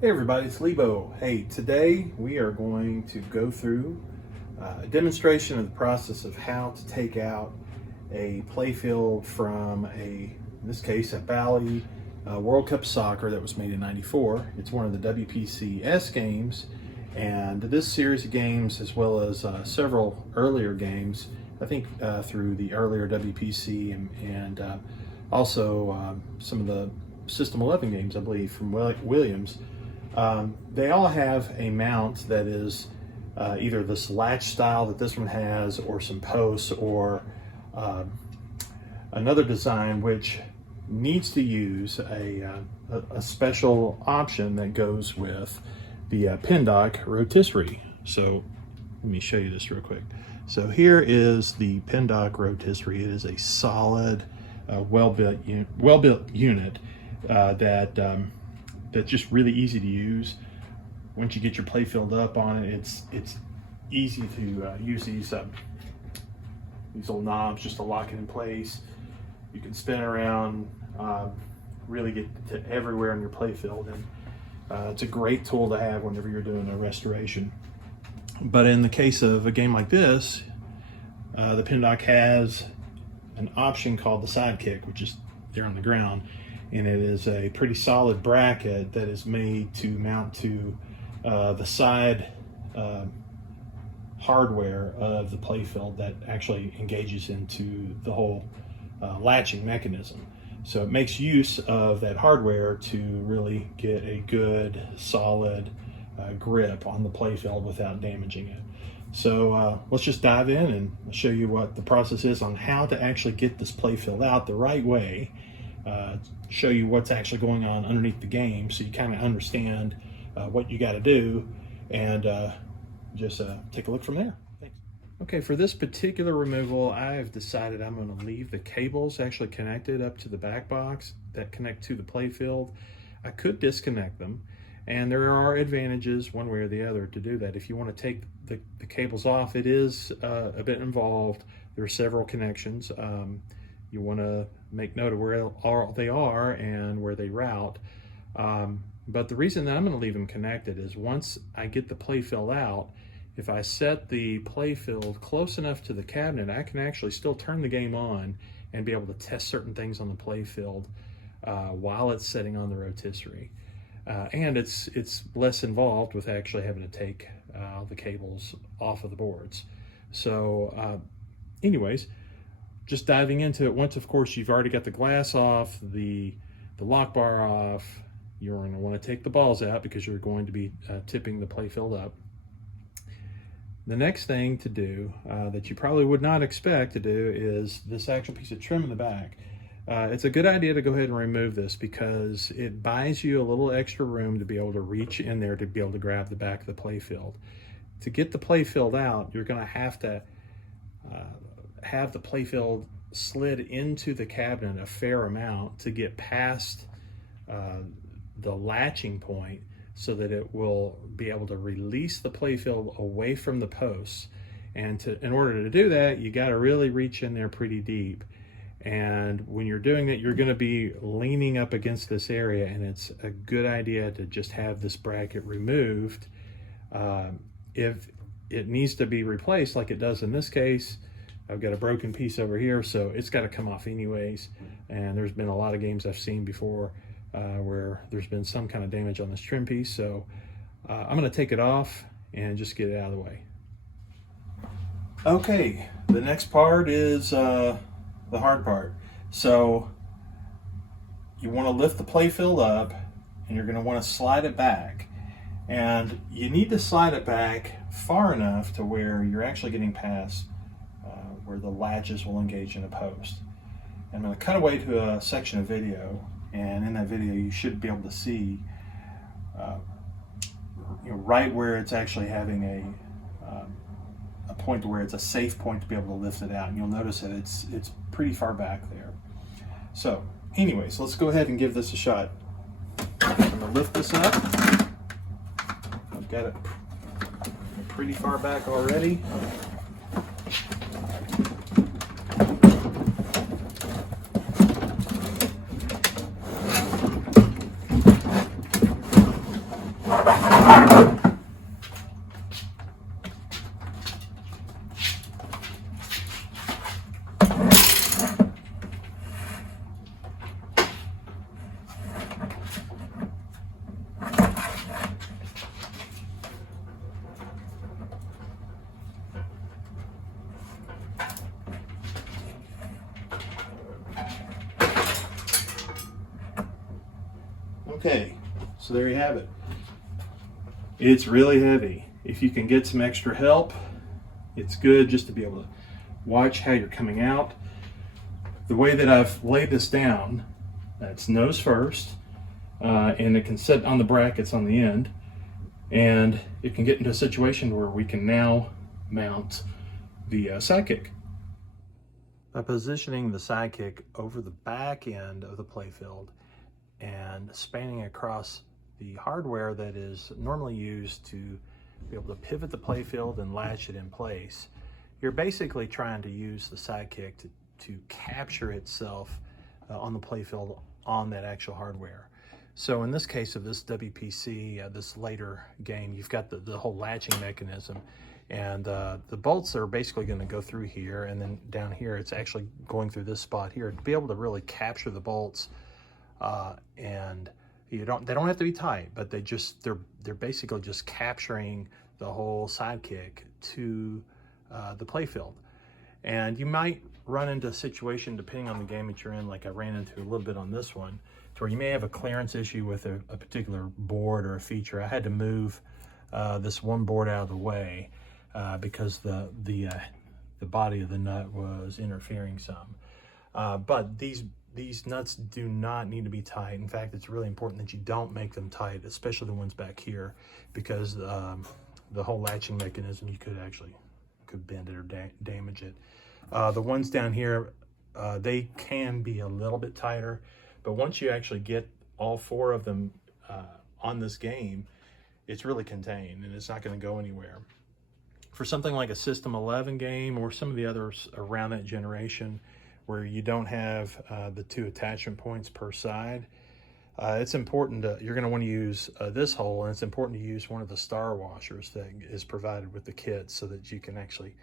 Hey everybody, it's Lebo. Hey, today we are going to go through a demonstration of the process of how to take out a playfield from in this case, a Bally World Cup Soccer that was made in '94. It's one of the WPCS games, and this series of games, as well as several earlier games, I think through the earlier WPC and also some of the System 11 games, I believe, from Williams. They all have a mount that is either this latch style that this one has, or some posts, or another design which needs to use a special option that goes with the PinDoc Rotisserie. So let me show you this real quick. So here is the PinDoc Rotisserie. It is a solid, well-built unit that's just really easy to use. Once you get your playfield up on it, it's easy to use these little knobs just to lock it in place. You can spin around, really get to everywhere in your playfield, and it's a great tool to have whenever you're doing a restoration. But in the case of a game like this, the PinDoc has an option called the Sidekick, which is there on the ground, and it is a pretty solid bracket that is made to mount to the side hardware of the playfield that actually engages into the whole latching mechanism. So it makes use of that hardware to really get a good solid grip on the playfield without damaging it. So let's just dive in and show you what the process is on how to actually get this playfield out the right way. Show you what's actually going on underneath the game, so you kind of understand what you got to do, and just take a look from there. Thanks. Okay, for this particular removal, I've decided I'm going to leave the cables actually connected up to the back box that connect to the playfield. I could disconnect them, and there are advantages one way or the other to do that. If you want to take the cables off, it is a bit involved. There are several connections. You want to make note of where they are and where they route. But the reason that I'm going to leave them connected is once I get the playfield out, if I set the playfield close enough to the cabinet, I can actually still turn the game on and be able to test certain things on the playfield while it's sitting on the rotisserie. And it's less involved with actually having to take the cables off of the boards. So anyways, just diving into it, once of course you've already got the glass off, the lock bar off, you're going to want to take the balls out because you're going to be tipping the playfield up. The next thing to do that you probably would not expect to do is this actual piece of trim in the back. It's a good idea to go ahead and remove this because it buys you a little extra room to be able to reach in there to be able to grab the back of the playfield. To get the playfield out, you're going to have the playfield slid into the cabinet a fair amount to get past the latching point so that it will be able to release the playfield away from the posts. And in order to do that, you got to really reach in there pretty deep. And when you're doing that, you're going to be leaning up against this area, and it's a good idea to just have this bracket removed. If it needs to be replaced like it does in this case, I've got a broken piece over here, so it's got to come off anyways. And there's been a lot of games I've seen before where there's been some kind of damage on this trim piece. So I'm going to take it off and just get it out of the way. Okay, the next part is the hard part. So you want to lift the playfield up, and you're going to want to slide it back. And you need to slide it back far enough to where you're actually getting past where the latches will engage in a post. I'm going to cut away to a section of video, and in that video you should be able to see right where it's actually having a point to where it's a safe point to be able to lift it out, and you'll notice that it's pretty far back there. So anyways, let's go ahead and give this a shot. I'm going to lift this up. I've got it pretty far back already. Okay, so there you have it. It's really heavy. If you can get some extra help, it's good just to be able to watch how you're coming out. The way that I've laid this down, that's nose first, and it can sit on the brackets on the end, and it can get into a situation where we can now mount the Sidekick. By positioning the Sidekick over the back end of the playfield and spanning across the hardware that is normally used to be able to pivot the playfield and latch it in place, you're basically trying to use the Sidekick to capture itself on the playfield on that actual hardware. So in this case of this WPC, this later game, you've got the whole latching mechanism, and the bolts are basically going to go through here, and then down here it's actually going through this spot here to be able to really capture the bolts. And they don't have to be tight, but they're basically just capturing the whole Sidekick to the playfield. And you might run into a situation, depending on the game that you're in, like I ran into a little bit on this one, to where you may have a clearance issue with a particular board or a feature. I had to move this one board out of the way because the body of the nut was interfering some. But these nuts do not need to be tight. In fact, it's really important that you don't make them tight, especially the ones back here, because the whole latching mechanism, you could bend it or damage it. The ones down here, they can be a little bit tighter, but once you actually get all four of them on this game, it's really contained and it's not going to go anywhere. For something like a System 11 game or some of the others around that generation, where you don't have the two attachment points per side, it's important you're going to want to use this hole, and it's important to use one of the star washers that is provided with the kit so that you can actually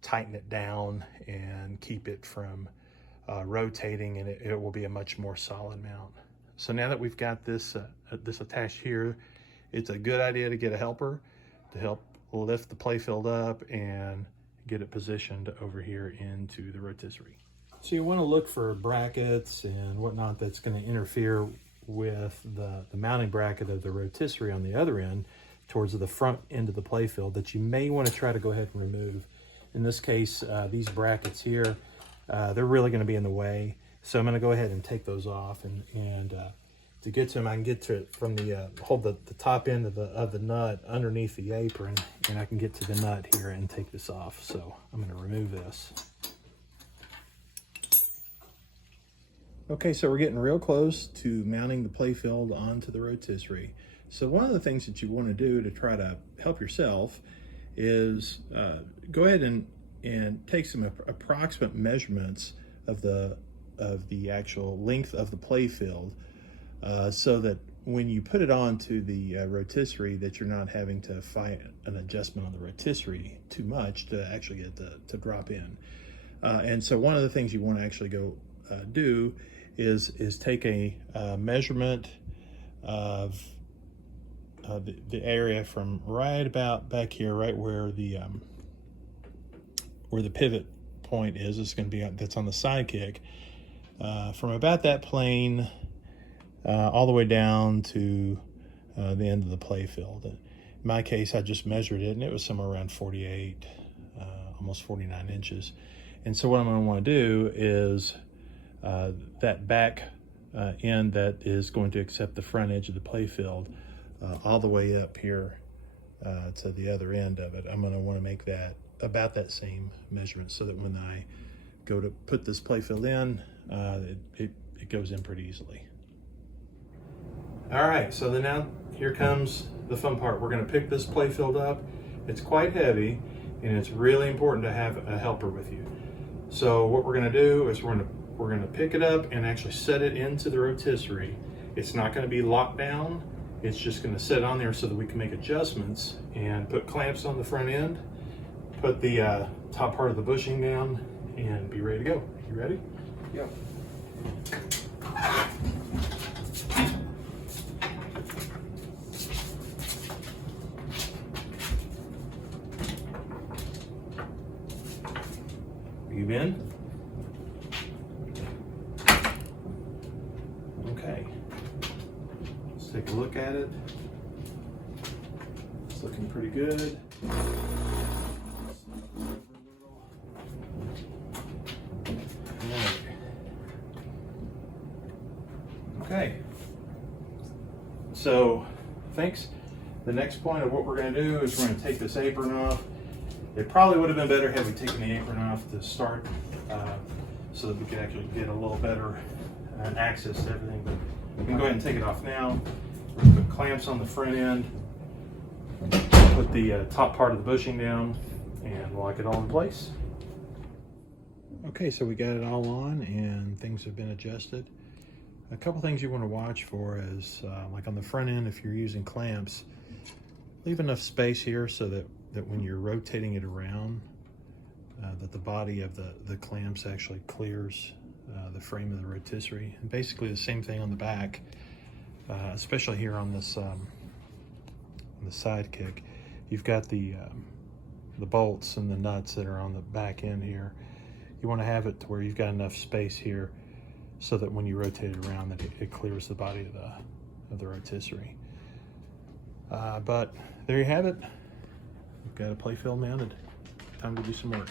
tighten it down and keep it from rotating, and it will be a much more solid mount. So now that we've got this attached here, it's a good idea to get a helper to help lift the playfield up and get it positioned over here into the rotisserie. So you want to look for brackets and whatnot that's going to interfere with the mounting bracket of the rotisserie on the other end towards the front end of the playfield that you may want to try to go ahead and remove. In this case, these brackets here, they're really going to be in the way. So I'm going to go ahead and take those off, and to get to them, I can get to it from hold the top end of the nut underneath the apron, and I can get to the nut here and take this off. So I'm going to remove this. Okay, so we're getting real close to mounting the playfield onto the rotisserie. So one of the things that you want to do to try to help yourself is go ahead and take some approximate measurements of the actual length of the playfield, so that when you put it onto the rotisserie, that you're not having to fight an adjustment on the rotisserie too much to actually get to drop in. And so one of the things you want to actually go do is take a measurement of the area from right about back here, right where the pivot point is. It's going to be that's on the Sidekick, from about that plane all the way down to the end of the playfield. In my case, I just measured it, and it was somewhere around 48, almost 49 inches. And so what I'm going to want to do is that back end that is going to accept the front edge of the playfield all the way up here to the other end of it. I'm going to want to make that about that same measurement, so that when I go to put this playfield in, it goes in pretty easily. All right, so then now here comes the fun part. We're going to pick this playfield up. It's quite heavy, and it's really important to have a helper with you. So what we're going to do is we're going to pick it up and actually set it into the rotisserie. It's not going to be locked down. It's just going to sit on there so that we can make adjustments and put clamps on the front end, put the top part of the bushing down, and be ready to go. You ready? Yep. You in? Okay. Let's take a look at it. It's looking pretty good. Okay, so thanks. The next point of what we're going to do is we're going to take this apron off. It probably would have been better had we taken the apron off to start, so that we could actually get a little better access to everything. But we can go ahead and take it off now. We're going to put clamps on the front end, put the top part of the bushing down, and lock it all in place. Okay, so we got it all on and things have been adjusted. A couple things you want to watch for is, like on the front end, if you're using clamps, leave enough space here so that when you're rotating it around, that the body of the clamps actually clears the frame of the rotisserie. And basically the same thing on the back, especially here on this on the Sidekick. You've got the bolts and the nuts that are on the back end here. You want to have it to where you've got enough space here so that when you rotate it around, that it clears the body of the rotisserie. But there you have it. We've got a playfield mounted. Time to do some work.